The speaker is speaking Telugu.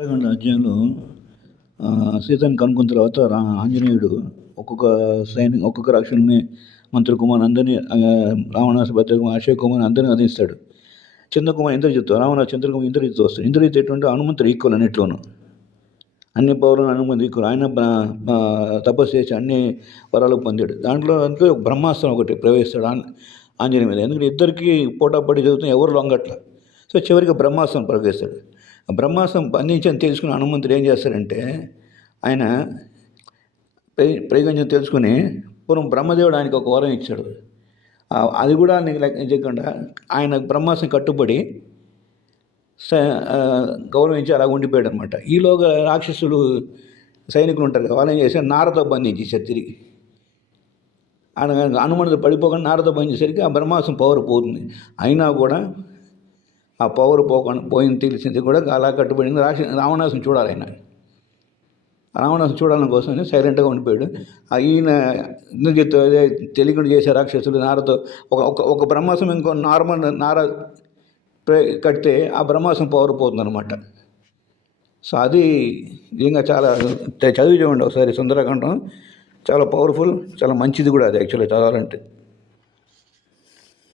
ఉత్తరాఖండ్ రాజ్యంలో సీతని కనుక్కున్న తర్వాత ఆంజనేయుడు ఒక్కొక్క రాక్షసుని మంత్రకుమార్ అందరినీ రావణాసు భద్రకుమార్ అక్షయ్ కుమార్ అందరినీ వధిస్తాడు. చంద్రకుమార్ ఇంద్రజిత్తు రావణాసు చంద్రకుమార్ ఇంద్రజిత్తు వస్తాడు. ఇంద్రజిత్తు ఎటువంటి హనుమంతుడు ఈక్వల్ అన్నిట్లోనూ అన్ని పౌరులు హనుమంతుడు ఈక్వల్. ఆయన తపస్సు చేసి అన్ని వరాలు పొందాడు. దాంట్లో బ్రహ్మాస్త్రం ఒకటి ప్రవేశిస్తాడు ఆంజనేయ మీద. ఎందుకంటే ఇద్దరికి పోటాపడి చదువుతున్న ఎవరు లొంగట్ల. సో చివరికి బ్రహ్మాస్త్రం ప్రవేశిస్తాడు. ఆ బ్రహ్మాస్త్రం బంధించని తెలుసుకుని హనుమంతుడు ఏం చేస్తాడంటే ఆయన ప్రయోగించి తెలుసుకుని పూర్వం బ్రహ్మదేవుడు ఆయనకు ఒక వరం ఇచ్చాడు. అది కూడా నీకు లెక్కించకుండా ఆయన బ్రహ్మాస్త్రం కట్టుబడి గౌరవించి అలా ఉండిపోయాడు అనమాట. ఈలోగా రాక్షసులు సైనికులు ఉంటారు కదా, వాళ్ళు ఏం చేశారు, నారతో బంధించేశారు తిరిగి. హనుమంతుడు పడిపోకుండా నారతో బంధించేసరికి ఆ బ్రహ్మాస్త్రం పవర్ పోతుంది. అయినా కూడా ఆ పవర్ పోయింది తెలిసింది కూడా అలా కట్టుబడింది. రావణాసుని చూడాలి ఆయన. రావణాసుని చూడాలని కోసం సైలెంట్గా ఉండిపోయాడు. ఈయన తెలియకుండా చేసే రాక్షసులు నారతో ఒక బ్రహ్మాస్త్రం ఇంకో నార్మల్ నార కడితే ఆ బ్రహ్మాస్త్రం పవర్ పోతుంది అనమాట. సో అది ఇంకా చాలా చదివి చూడండి ఒకసారి సుందరకాండం. చాలా పవర్ఫుల్, చాలా మంచిది కూడా అది యాక్చువల్గా చదవాలంటే.